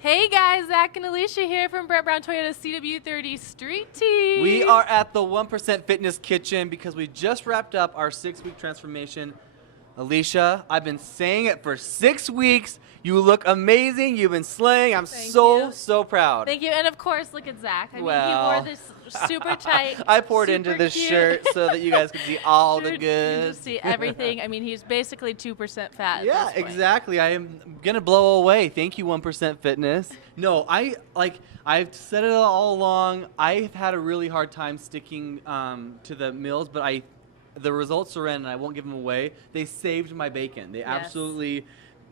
Hey guys, Zach and Alysha here from Brent Brown Toyota CW30 Street Team. We are at the 1% Fitness Kitchen because we just wrapped up our 6-week transformation. Alysha, I've been saying it for 6 weeks. You look amazing. You've been slaying. I'm Thank you. so proud. Thank you. And of course, look at Zach. I mean, Well, he wore this super tight. I poured super into this cute shirt so that you guys could see all the shirt. good. You can just see everything. I mean, he's basically 2% fat. Yeah, at this point. exactly. I am gonna blow away. Thank you, 1% Fitness. No, I've said it all along. I've had a really hard time sticking to the meals, but the results are in, and I won't give them away. They saved my bacon. They absolutely.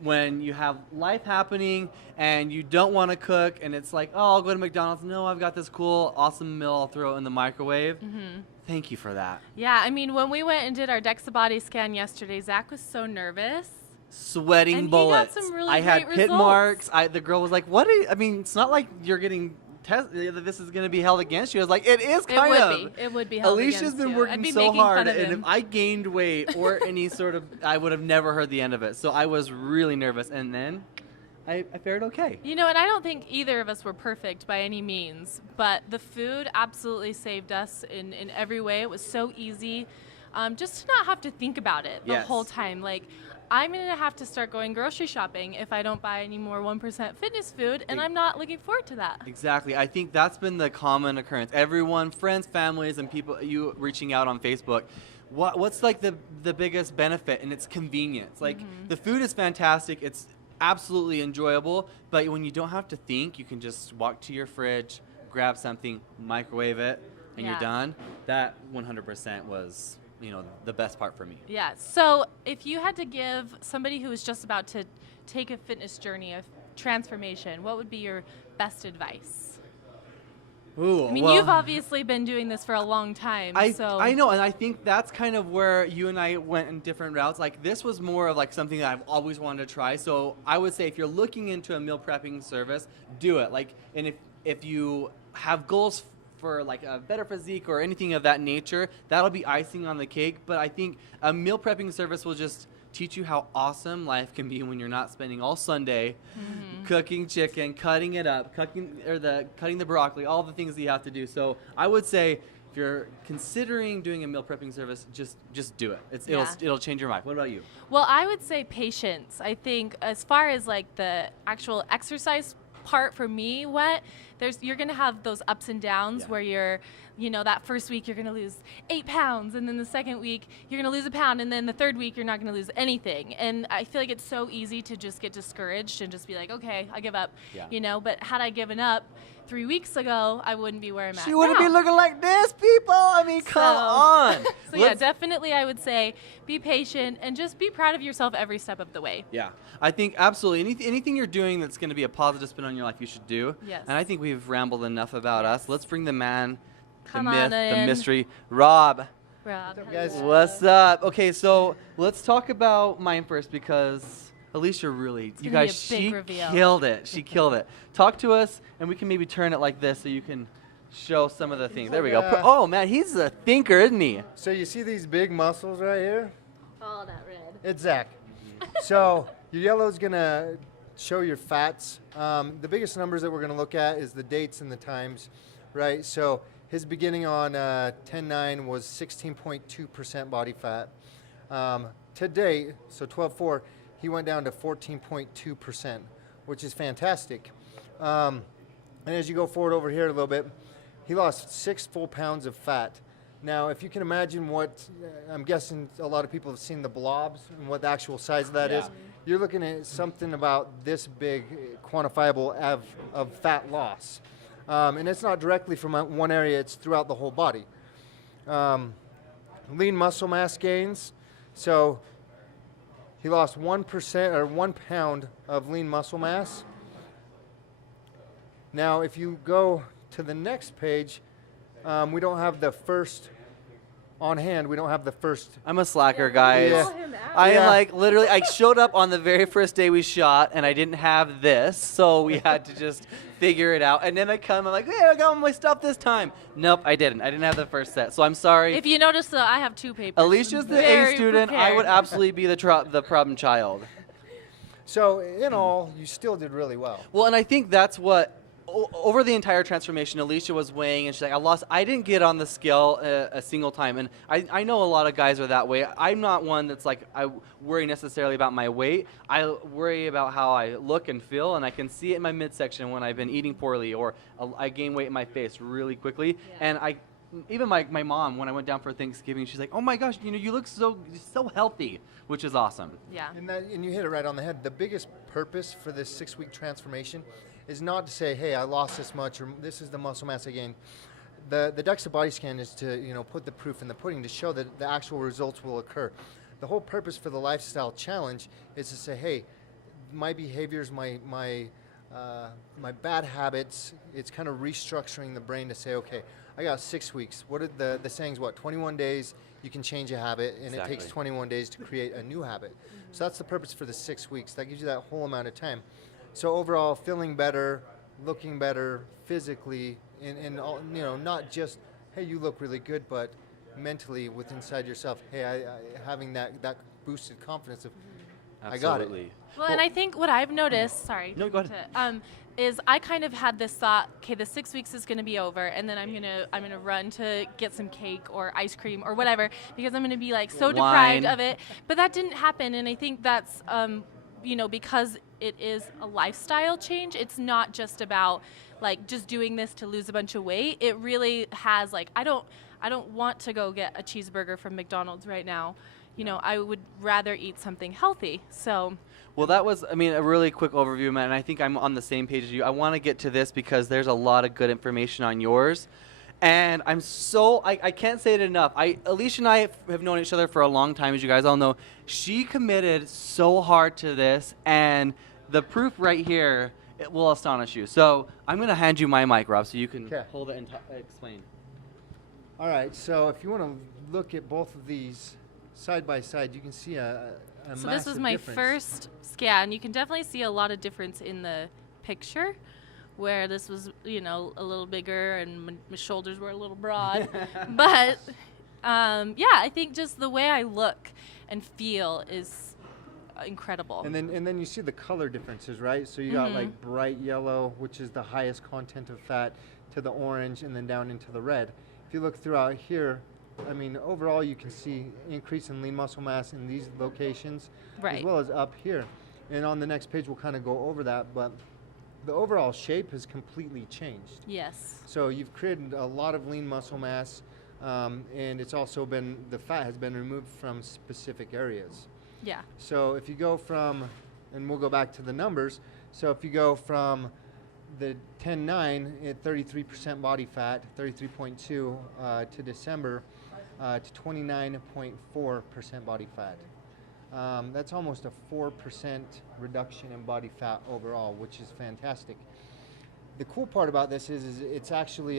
When you have life happening and you don't want to cook, and it's like, oh, I'll go to McDonald's. No, I've got this cool, awesome meal. I'll throw it in the microwave. Mm-hmm. Thank you for that. Yeah, I mean, when we went and did our DEXA body scan yesterday, Zach was so nervous. Sweating And bullets. he got some really I had great pit results. marks. The girl was like, "What? I mean, it's not like you're getting this is going to be held against you." I was like, "It is kind of." It would be held Alysha's against been you. working I'd be so making hard, fun of and him. if I gained weight or any sort of, I would have never heard the end of it. So I was really nervous, and then I fared okay. You know, and I don't think either of us were perfect by any means, but the food absolutely saved us in every way. It was so easy, just to not have to think about it the Yes. whole time. Like, I'm going to have to start going grocery shopping if I don't buy any more 1% Fitness food, and I'm not looking forward to that. Exactly. I think that's been the common occurrence. Everyone, friends, families, and people, you reaching out on Facebook. What's like the biggest benefit? And it's convenience. Like the food is fantastic. It's absolutely enjoyable. But when you don't have to think, you can just walk to your fridge, grab something, microwave it, and Yeah. you're done. That 100% was, the best part for me. Yeah. So if you had to give somebody who is just about to take a fitness journey of transformation, what would be your best advice? Ooh, I mean, well, you've obviously been doing this for a long time. so I know, and I think that's kind of where you and I went in different routes. Like, this was more of like something that I've always wanted to try. So I would say if you're looking into a meal prepping service, do it. Like, and if you have goals for like a better physique or anything of that nature, that'll be icing on the cake. But I think a meal prepping service will just teach you how awesome life can be when you're not spending all Sunday cooking chicken, cutting it up, cutting the broccoli, all the things that you have to do. So I would say if you're considering doing a meal prepping service, just do it. It'll change your life. What about you? Well, I would say patience. I think as far as like the actual exercise part for me you're going to have those ups and downs where you're, that first week you're going to lose 8 pounds, and then the second week you're going to lose a pound, and then the third week you're not going to lose anything. And I feel like it's so easy to just get discouraged and just be like, okay, I give up, but had I given up 3 weeks ago, I wouldn't be where I'm at She wouldn't now. be looking like this, people. I mean, come on. So yeah, definitely I would say be patient and just be proud of yourself every step of the way. Yeah, I think absolutely anything you're doing that's going to be a positive spin on your life, you should do. Yes. And I think we've rambled enough about us. Let's bring the man, Come the on myth, the in. mystery, Rob. Rob, guys? hello. What's up? Okay, so let's talk about mine first because Alysha really, you gonna be guys, a big she reveal. killed it. She killed it. Talk to us, and we can maybe turn it like this so you can show some of the things. There we go. Oh man, he's a thinker, isn't he? So you see these big muscles right here? Oh, that red. It's Zach. So your yellow's gonna show your fats. The biggest numbers that we're gonna look at is the dates and the times, right? So his beginning on 10/9 was 16.2% body fat. To date, so 12/4, he went down to 14.2%, which is fantastic. And as you go forward over here a little bit, he lost 6 full pounds of fat. Now, if you can imagine what, I'm guessing a lot of people have seen the blobs and what the actual size of that is. You're looking at something about this big, quantifiable of fat loss. And it's not directly from one area, it's throughout the whole body. Lean muscle mass gains. So he lost 1% or 1 pound of lean muscle mass. Now, if you go to the next page, we don't have the first on hand. We don't have the first. I'm a slacker, guys. Yeah. I literally, I showed up on the very first day we shot, and I didn't have this, so we had to just figure it out. And then I'm like, hey, I got all my stuff this time. Nope, I didn't. I didn't have the first set, so I'm sorry. If you notice, though, I have 2 papers. Alysha's the A Very student. I would prepared. absolutely be the problem child. So in all, you still did really well. Well, and I think that's what over the entire transformation, Alysha was weighing, and she's like, I didn't get on the scale a single time. And I know a lot of guys are that way. I'm not one that's like, I worry necessarily about my weight. I worry about how I look and feel, and I can see it in my midsection when I've been eating poorly, or I gain weight in my face really quickly. Yeah. And even my mom, when I went down for Thanksgiving, she's like, oh my gosh, you look so healthy, which is awesome. Yeah. And you hit it right on the head. The biggest purpose for this 6-week transformation is not to say, hey, I lost this much, or this is the muscle mass I gained. The DEXA body scan is to put the proof in the pudding to show that the actual results will occur. The whole purpose for the lifestyle challenge is to say, hey, my behaviors, my bad habits, it's kind of restructuring the brain to say, okay, I got 6 weeks. What are the saying's what? 21 days you can change a habit, and Exactly. It takes 21 days to create a new habit. Mm-hmm. So that's the purpose for the 6 weeks. That gives you that whole amount of time. So overall, feeling better, looking better physically, and all, not just, hey, you look really good, but mentally with inside yourself, hey, I having that boosted confidence of, I got it. Well, and I think what I've noticed, sorry. No, go ahead. Is I kind of had this thought, okay, the 6 weeks is going to be over, and then I'm gonna run to get some cake or ice cream or whatever, because I'm gonna be like so deprived of it. But that didn't happen, and I think that's because it is a lifestyle change. It's not just about like just doing this to lose a bunch of weight. It really has like I don't want to go get a cheeseburger from McDonald's right now. I would rather eat something healthy. So. Well, that was, a really quick overview, Matt, and I think I'm on the same page as you. I want to get to this because there's a lot of good information on yours. And I can't say it enough. Alysha and I have known each other for a long time, as you guys all know. She committed so hard to this, and the proof right here, it will astonish you. So I'm going to hand you my mic, Rob, so you can hold it and explain. All right, so if you want to look at both of these side by side, you can see a So this was my first scan. You can definitely see a lot of difference in the picture, where this was, a little bigger and my shoulders were a little broad. But, I think just the way I look and feel is incredible. And then you see the color differences, right? So you got like bright yellow, which is the highest content of fat, to the orange, and then down into the red. If you look throughout here, overall you can see increase in lean muscle mass in these locations, as well as up here. And on the next page, we'll kind of go over that, but the overall shape has completely changed. Yes. So you've created a lot of lean muscle mass, and it's also the fat has been removed from specific areas. Yeah. So if you go from, and we'll go back to the numbers, so if you go from the 10-9 at 33% body fat, 33.2 to December, to 29.4% body fat. That's almost a 4% reduction in body fat overall, which is fantastic. The cool part about this is it's actually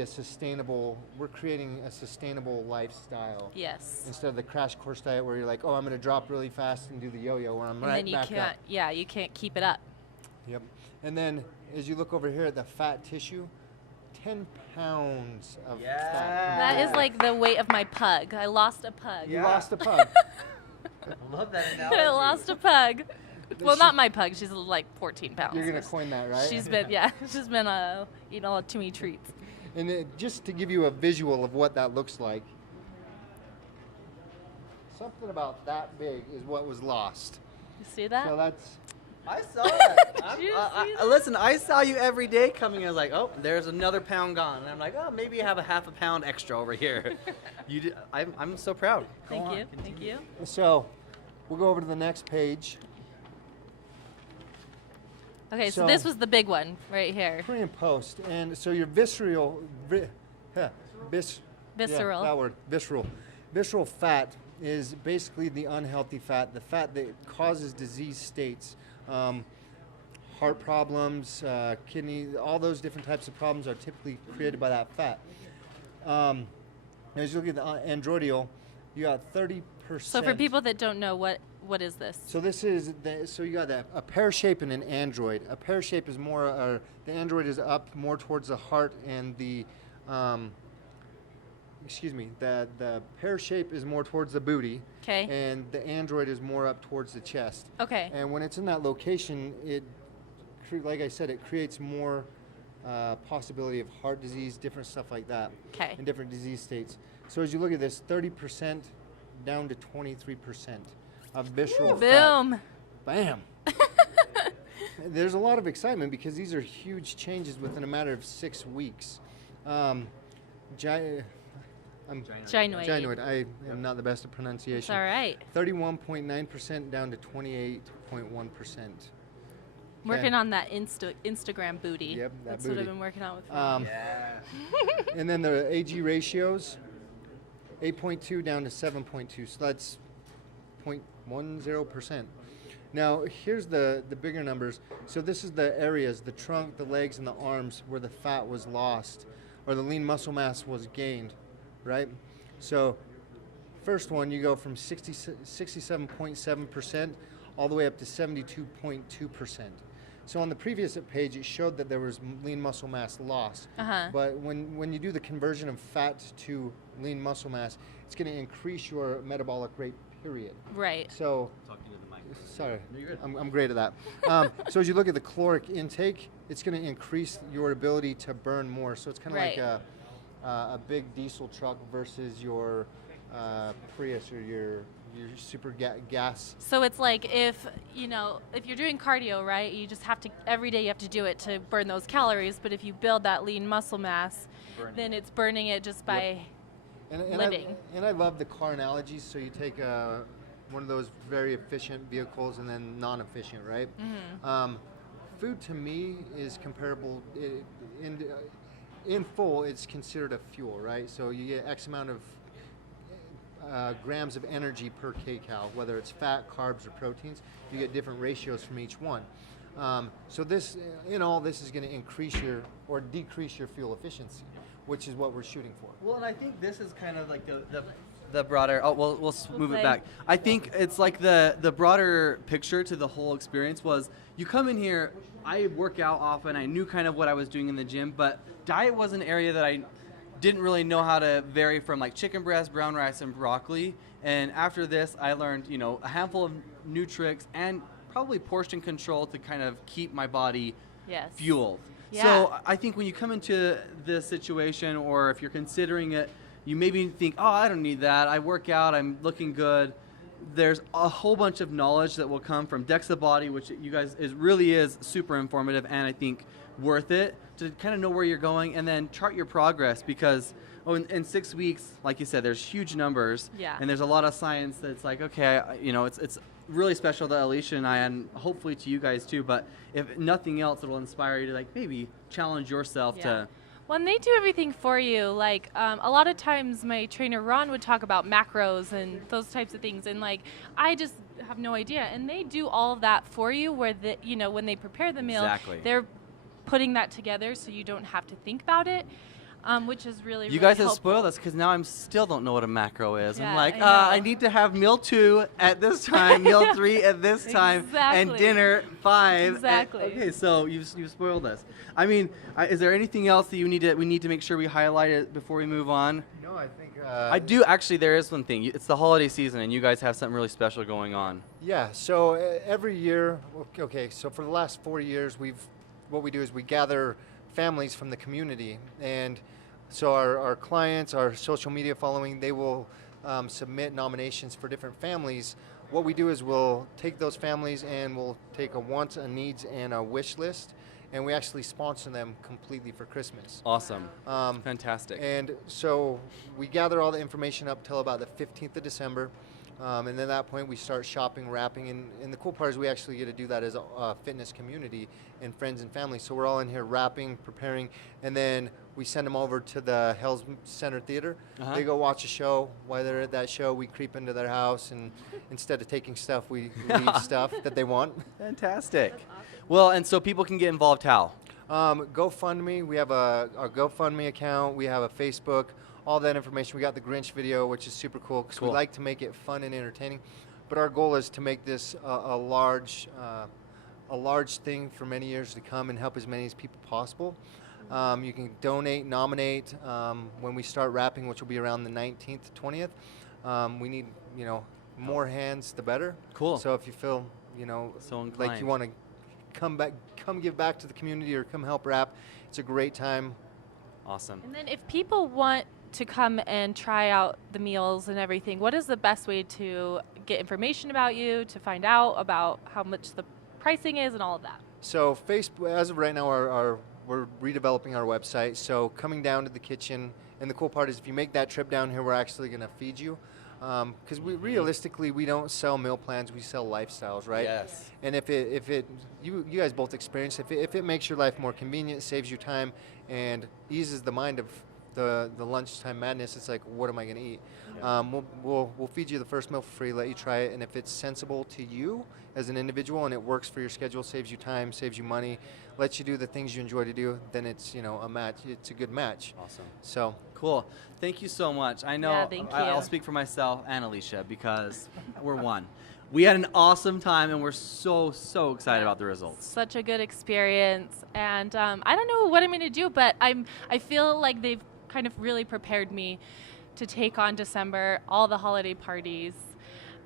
we're creating a sustainable lifestyle. Yes. Instead of the crash course diet where you're like, oh, I'm going to drop really fast and do the yo-yo where I'm right back up. Yeah, you can't keep it up. Yep. And then as you look over here at the fat tissue, 10 pounds of fat. That is like the weight of my pug. I lost a pug. You lost a pug. I love that analogy. I lost a pug. Well, not my pug. She's like 14 pounds. You're going to coin that, right? She's been eating all too many treats. And just to give you a visual of what that looks like, something about that big is what was lost. You see that? So that's... I saw that. Listen, I saw you every day coming. I was like, oh, there's another pound gone. And I'm like, oh, maybe you have a half a pound extra over here. I'm so proud. Thank you. So we'll go over to the next page. Okay, so this was the big one right here. Pre and post. And so your visceral fat is basically the unhealthy fat, the fat that causes disease states. Heart problems, kidney, all those different types of problems are typically created by that fat. As you look at the androidal, you got 30%. So for people that don't know, what is this? So this is, so you got a pear shape and an android. A pear shape is more, the android is up more towards the heart and the excuse me, the pear shape is more towards the booty. Okay. And the android is more up towards the chest. Okay. And when it's in that location, like I said, it creates more possibility of heart disease, different stuff like that. Okay. In different disease states. So as you look at this, 30% down to 23% of visceral fat. Boom. Bam. There's a lot of excitement because these are huge changes within a matter of 6 weeks. Gynoid. I am not the best at pronunciation. It's all right. 31.9% down to 28.1%. Working on that Instagram booty. Yep, That's booty. what I've been working on with. Yeah. And then the AG ratios, 8.2 down to 7.2. So that's 0.10%. Now, here's the bigger numbers. So this is the areas, the trunk, the legs, and the arms where the fat was lost or the lean muscle mass was gained, right? So first one, you go from 67.7% all the way up to 72.2%. So on the previous page, it showed that there was lean muscle mass loss. But when you do the conversion of fat to lean muscle mass, it's going to increase your metabolic rate, period. Right. So, Talking to the mic. sorry, No, you're good. I'm great at that. So as you look at the caloric intake, it's going to increase your ability to burn more. So it's kind of Right. like a big diesel truck versus your Prius or your super gas. So it's like if you're doing cardio, right? You just have to every day you have to do it to burn those calories. But if you build that lean muscle mass, then it's burning it just by living. I love the car analogies. So you take one of those very efficient vehicles and then non-efficient, right? Food to me is comparable in full. It's considered a fuel, right? So you get X amount of grams of energy per kcal, whether it's fat, carbs, or proteins. You get different ratios from each one. So this, in all, this is going to increase or decrease your fuel efficiency, which is what we're shooting for. Well, and I think this is kind of like the broader. Oh, we'll move it back. I think it's like the broader picture to the whole experience was you come in here. I work out often. I knew kind of what I was doing in the gym, but diet was an area that I didn't really know how to vary from, like chicken breast, brown rice, and broccoli. And after this, I learned, a handful of new tricks and probably portion control to kind of keep my body fueled. Yeah. So I think when you come into this situation, or if you're considering it, you maybe think, oh, I don't need that. I work out. I'm looking good. There's a whole bunch of knowledge that will come from Dex the Body, which you guys really is super informative and I think worth it to kind of know where you're going and then chart your progress because in 6 weeks, like you said, there's huge numbers and there's a lot of science that's like, okay, it's really special to Alysha and I and hopefully to you guys too, but if nothing else, it'll inspire you to like maybe challenge yourself to. When they do everything for you, like a lot of times my trainer Ron would talk about macros and those types of things, and like I just have no idea. And they do all of that for you, where when they prepare the meal, they're putting that together so you don't have to think about it, which is really You guys have helpful. spoiled us because now I still don't know what a macro is. Yeah, I'm like, I I need to have meal 2 at this time, meal 3 at this time, and dinner 5. Exactly. Okay, so you've spoiled us. I mean, is there anything else that we need to make sure we highlight it before we move on? No, I think I do actually. There is one thing. It's the holiday season, and you guys have something really special going on. Yeah. So every year, okay. So for the last 4 years, what we do is we gather families from the community, and so our clients, our social media following, they will submit nominations for different families. What we do is we'll take those families and we'll take a wants, a needs, and a wish list, and we actually sponsor them completely for Christmas. Awesome. Fantastic. And so we gather all the information up till about the 15th of December. And then at that point, we start shopping, wrapping. And the cool part is we actually get to do that as a fitness community and friends and family. So we're all in here wrapping, preparing, and then we send them over to the Hell's Center Theater. They go watch a show. While they're at that show, we creep into their house, and instead of taking stuff, we leave stuff that they want. Fantastic. Well, and so people can get involved how? GoFundMe. We have our GoFundMe account. We have a Facebook. All that information. We got the Grinch video, which is super cool because we like to make it fun and entertaining. But our goal is to make this a large thing for many years to come and help as many as people possible. You can donate, nominate when we start wrapping, which will be around the 19th, 20th. We need, more hands, the better. Cool. So if you feel, So like inclined. you want to come give back to the community or come help wrap, it's a great time. Awesome. And then if people want to come and try out the meals and everything, what is the best way to get information about you, to find out about how much the pricing is and all of that? So Facebook, as of right now, we're redeveloping our website. So coming down to the kitchen, and the cool part is if you make that trip down here, we're actually going to feed you. Because realistically, we don't sell meal plans, we sell lifestyles, right? Yes. And if you guys both experience, if it makes your life more convenient, saves you time, and eases the mind of the lunchtime madness, it's like, what am I going to eat? Yeah. We'll feed you the first meal for free, let you try it, and if it's sensible to you as an individual and it works for your schedule, saves you time, saves you money, lets you do the things you enjoy to do, then it's a match. It's a good match. Awesome. So Cool. Thank you so much. I know Yeah, thank I'll you. speak for myself and Alysha because we're one. We had an awesome time, and we're so excited about the results. Such a good experience, and I don't know what I'm going to do, but I feel like they've kind of really prepared me to take on December, all the holiday parties.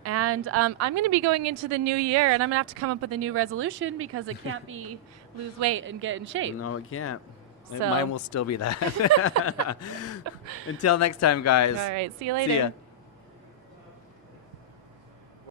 And I'm going to be going into the new year, and I'm going to have to come up with a new resolution because it can't be lose weight and get in shape. No, it can't. So- Mine will still be that. Until next time, guys. All right, see you See later. ya.